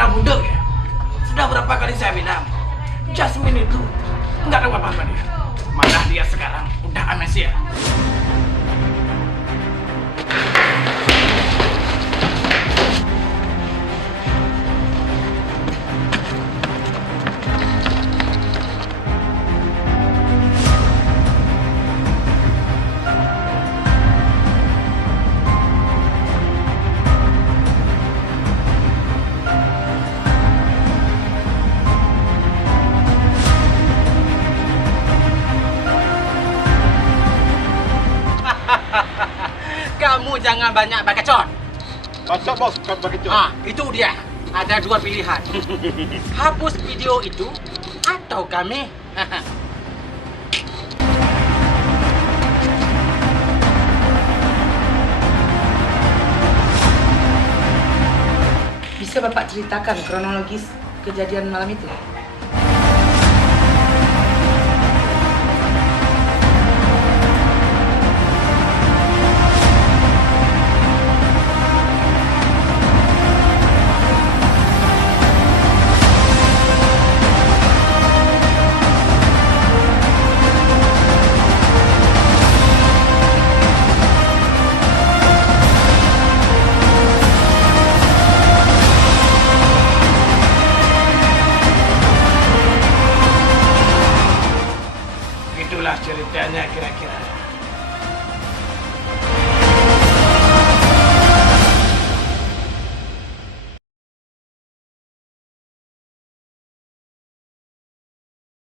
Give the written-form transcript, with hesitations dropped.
sudah budek ya. Sudah berapa kali saya bilang, Jasmine itu nggak tahu apa-apa dia. Malah dia sekarang udah amnesia. Kamu jangan banyak bakecot. Masa bos bukan begitu? Itu dia. Ada dua pilihan. Hapus video itu atau kami. Bisa Bapak ceritakan kronologis kejadian malam itu? Itulah ceritanya kira-kira.